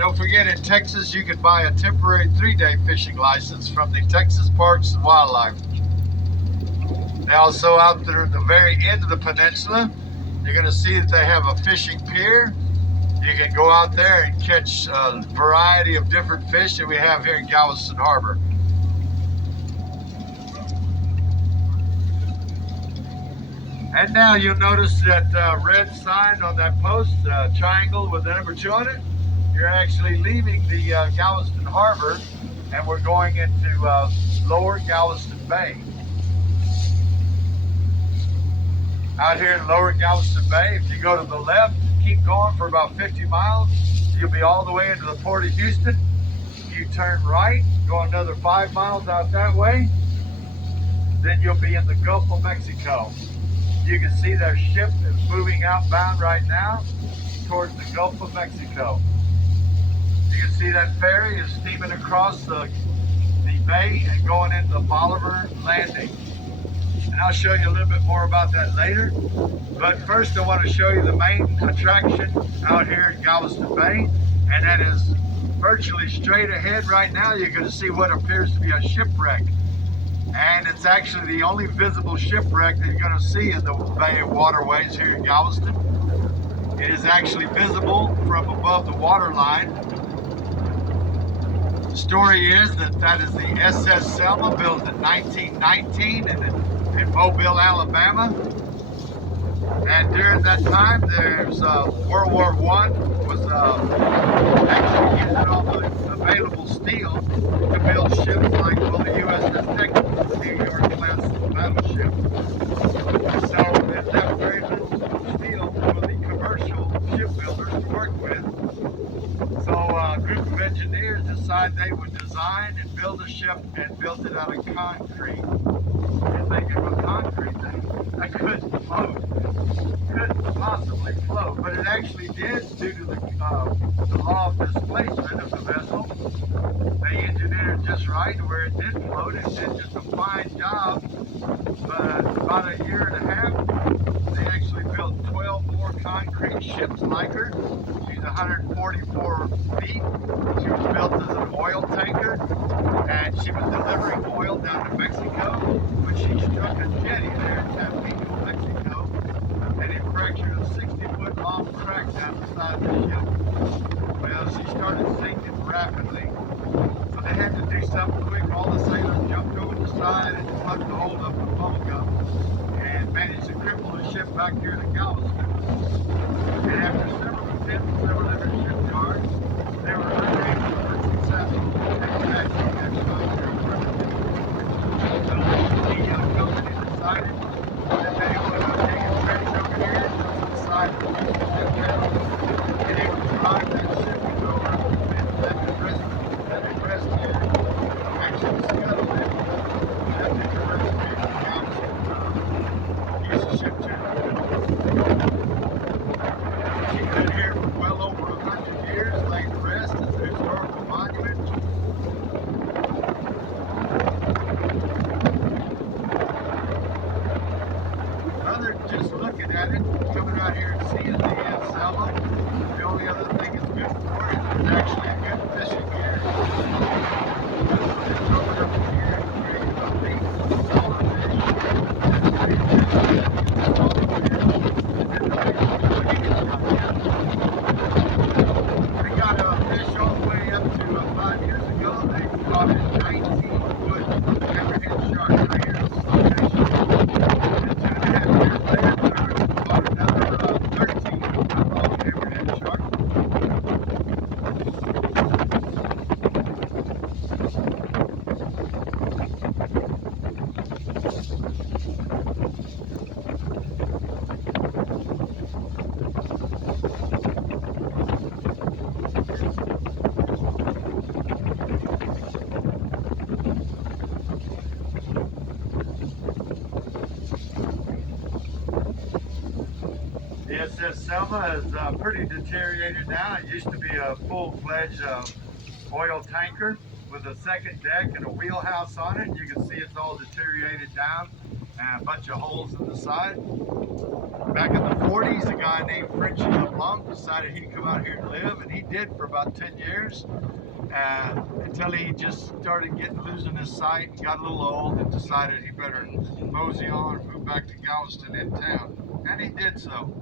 don't forget, in Texas, you can buy a temporary 3-day fishing license from the Texas Parks and Wildlife. They also, out there at the very end of the peninsula, you're going to see that they have a fishing pier. You can go out there and catch a variety of different fish that we have here in Galveston Harbor. And now you'll notice that red sign on that post, triangle with the number 2 on it. You're actually leaving the Galveston Harbor, and we're going into Lower Galveston Bay. Out here in Lower Galveston Bay, if you go to the left, keep going for about 50 miles, you'll be all the way into the Port of Houston. You turn right, go another 5 miles out that way, then you'll be in the Gulf of Mexico. You can see their ship is moving outbound right now towards the Gulf of Mexico. You can see that ferry is steaming across the bay and going into the Bolivar Landing. And I'll show you a little bit more about that later. But first I want to show you the main attraction out here in Galveston Bay, and that is virtually straight ahead right now. You're going to see what appears to be a shipwreck. And it's actually the only visible shipwreck that you're going to see in the Bay waterways here in Galveston. It is actually visible from above the water line. The story is that is the SS Selma, built in 1919 in Mobile, Alabama. And during that time, there's World War I was actually using all the available steel to build ships like, well, the USS Texas, New York class battleship. So it left very little steel for the commercial shipbuilders to work with. So a group of engineers decided they would design and build a ship, and built it out of concrete. You're thinking, well, concrete, that couldn't float. Couldn't possibly float, but it actually did due to the law of displacement of the vessel. They engineered it just right where it did float. It did just a fine job. But about a year and a half, they actually built 12 more concrete ships like her. She's 144 feet. She was built as an oil tanker, and she was delivering oil down to Mexico, when she struck a jetty there in Tampico, Mexico, and it fractured a 60-foot long crack down the side of the ship. Well, she started sinking rapidly. So they had to do something quick. All the sailors jumped over the side and plugged the hold up with bubble gum and managed to cripple the ship back here to Galveston. And after several attempts in several different shipyards, they were unable to be successful in manufacturing their structure equipment. So the company decided that they would take a train over here to the side of the ship channel, and they would drive that ship over and let it rest here. Actually scuttle it, let it rest here in Galveston. Use the ship channel. She's been here for well over 100 years, laying to rest as a historical monument. Just looking at it, coming out here and seeing the Selma, the only other thing it's good for is it's actually a good fishing gear. It's over up here and creating a big smaller fish. They got a fish all the way up to 5 years ago. They caught a 19-foot hammerhead shark right here in the location. The SS Selma is pretty deteriorated now. It used to be a full-fledged oil tanker with a second deck and a wheelhouse on it. You can see it's all deteriorated down and a bunch of holes in the side. Back in the 40s, a guy named Frenchy LeBlanc decided he'd come out here and live, and he did for about 10 years. Until he just started losing his sight and got a little old and decided he better mosey on and move back to Galveston in town. And he did so.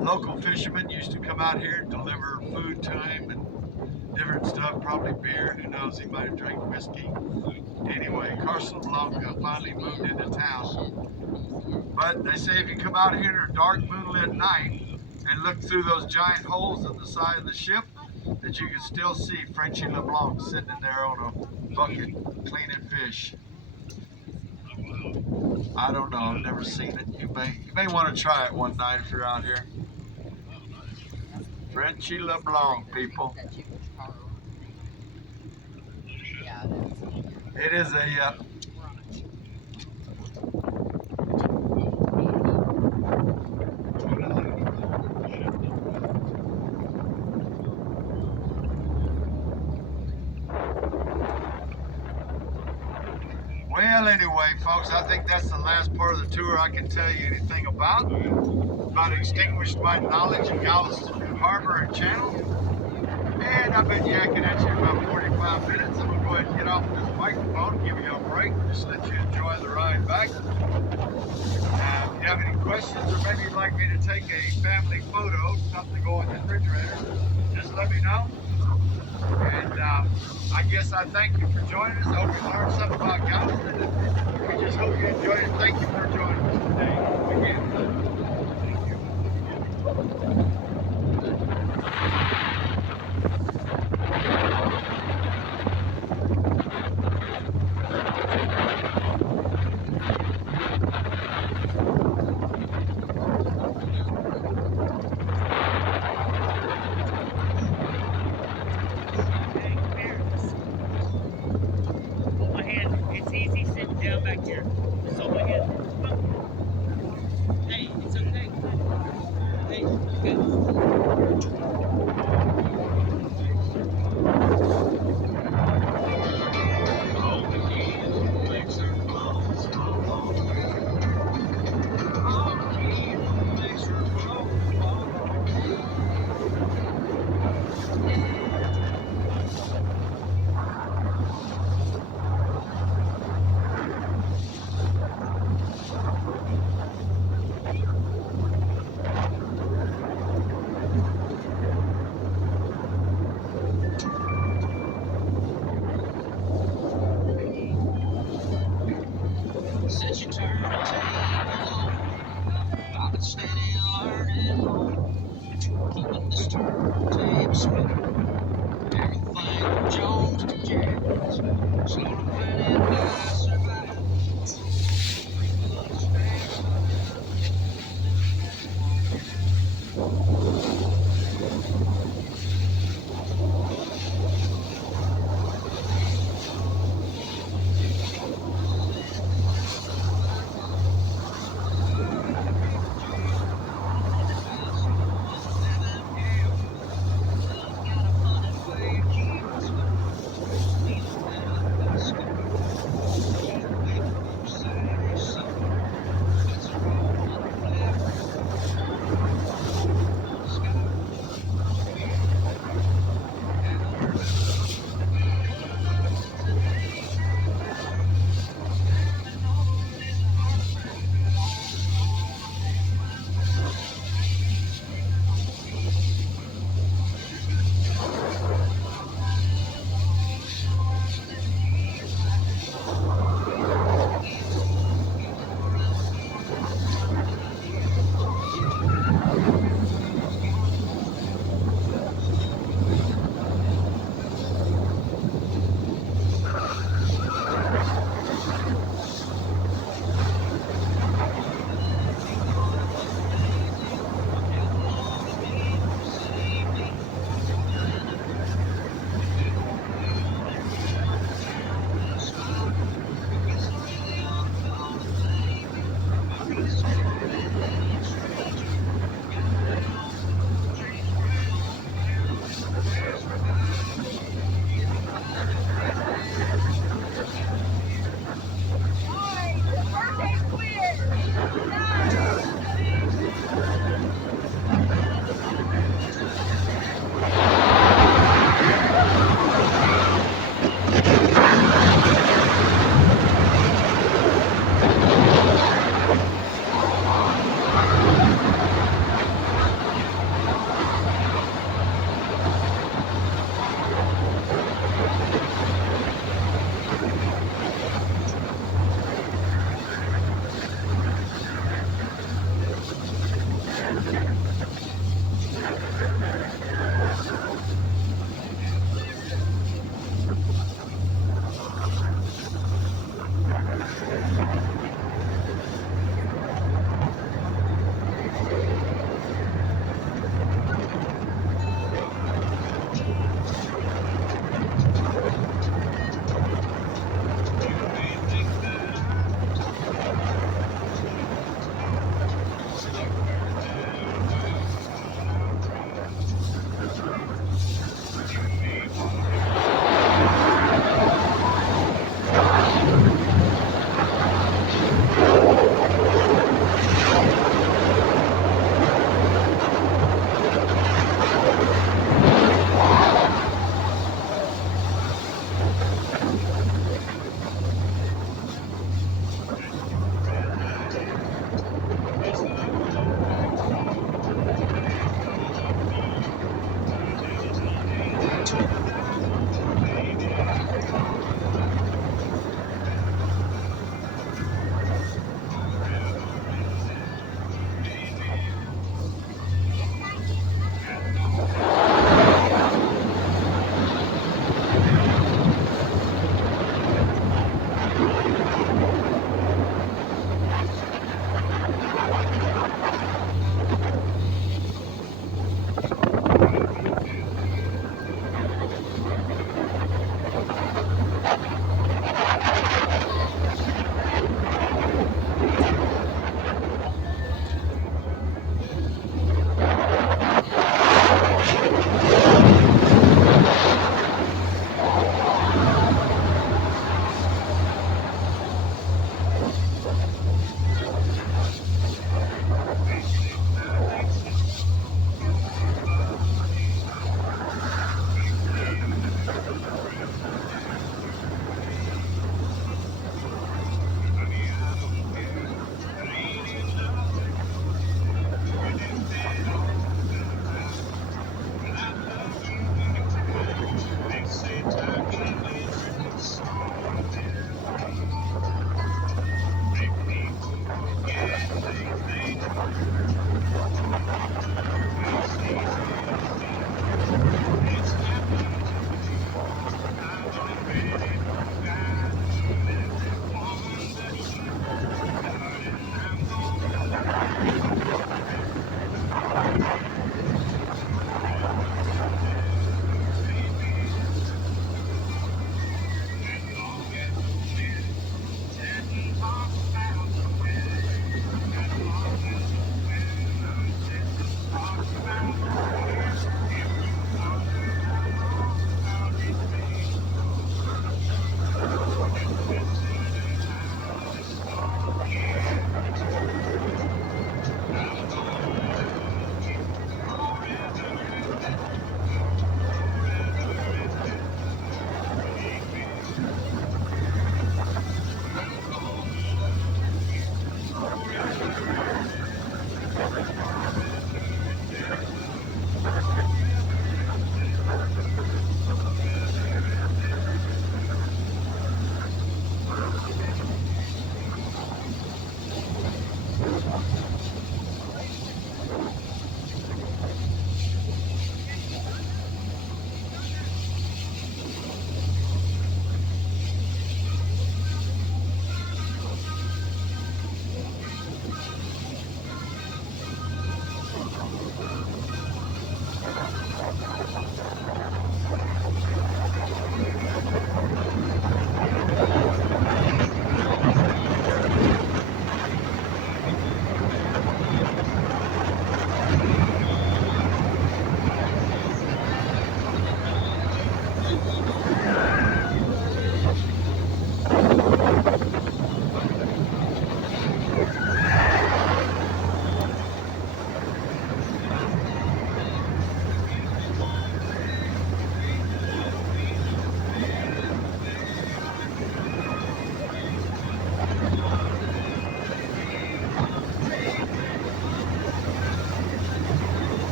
Local fishermen used to come out here and deliver food to him and different stuff, probably beer, who knows, he might have drank whiskey. Anyway, Carson LeBlanc finally moved into town. But they say if you come out here in a dark moonlit night and look through those giant holes in the side of the ship, that you can still see Frenchy LeBlanc sitting in there on a bucket cleaning fish. I don't know, I've never seen it. You may want to try it one night if you're out here. Frenchy LeBlanc, people. It is a well, anyway, folks, I think that's the last part of the tour I can tell you anything about. About extinguished my knowledge of Galveston Harbor and Channel. And I've been yakking at you about 45 minutes. I'm going to go ahead and get off this microphone and give you a break. Just let you enjoy the ride back. If you have any questions, or maybe you'd like me to take a family photo, something to go in the refrigerator, just let me know. And I guess I thank you for joining us. I hope you learned something about Galveston. We just hope you enjoyed it. Thank you for joining us today. Again. Down back here. It's on my head. Hey, it's okay. Hey, good. Since you turned the table, I've been steady learning, keeping this turntable spinning. Everything from Jones to Jerry's, slowly planning how I survive.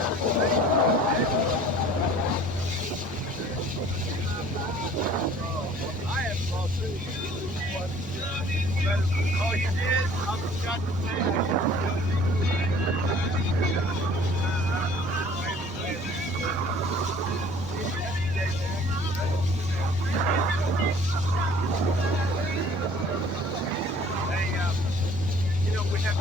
I haven't lost any. Oh, you did? I forgot to say that. Hey, you know, we have